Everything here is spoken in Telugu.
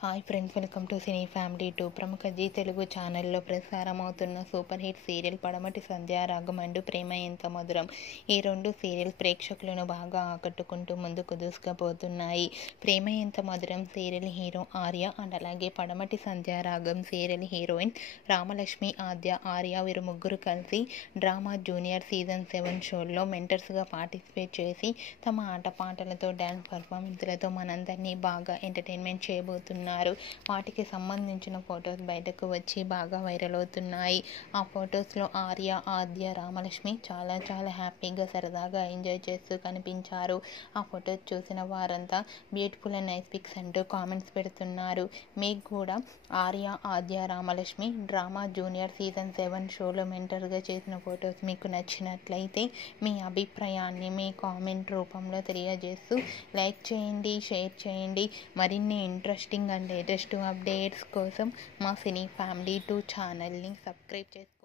Hi friends, welcome to cine family 2. ప్రముఖ జీ తెలుగు ఛానల్లో ప్రసారమవుతున్న సూపర్ హిట్ సీరియల్ పడమటి సంధ్యారాగం అండ్ ప్రేమ ఎంత మధురం. ఈ రెండు సీరియల్ ప్రేక్షకులను బాగా ఆకట్టుకుంటూ ముందుకు దూసుకుపోతున్నాయి. ప్రేమ ఎంత మధురం సీరియల్ హీరో ఆర్య అండ్ అలాగే పడమటి సంధ్యారాగం సీరియల్ హీరోయిన్ రామలక్ష్మి ఆర్య వీరు ముగ్గురు కలిసి డ్రామా జూనియర్ సీజన్ 7 షోల్లో మెంటర్స్గా పార్టిసిపేట్ చేసి తమ ఆటపాటలతో డ్యాన్స్ పర్ఫార్మెన్స్లతో మనందరినీ బాగా ఎంటర్టైన్మెంట్ చేయబోతున్నారు. వాటికి సంబంధించిన ఫొటోస్ బయటకు వచ్చి బాగా వైరల్ అవుతున్నాయి. ఆ ఫొటోస్లో ఆద్య రామలక్ష్మి చాలా చాలా హ్యాపీగా సరదాగా ఎంజాయ్ చేస్తూ కనిపించారు. ఆ ఫొటోస్ చూసిన వారంతా బ్యూటిఫుల్ అండ్ నైస్ పిక్స్ అంటూ కామెంట్స్ పెడుతున్నారు. మీకు కూడా ఆద్య రామలక్ష్మి డ్రామా జూనియర్ సీజన్ 7 షోలో మెంటర్గా చేసిన ఫొటోస్ మీకు నచ్చినట్లయితే మీ అభిప్రాయాన్ని మీ కామెంట్ రూపంలో తెలియజేస్తూ లైక్ చేయండి, షేర్ చేయండి. మరిన్ని ఇంట్రెస్టింగ్ అండ్ లేటెస్ట్ అప్డేట్స్ కోసం మా సినీ ఫ్యామిలీ 2 ఛానల్ని సబ్స్క్రైబ్ చేసుకోండి.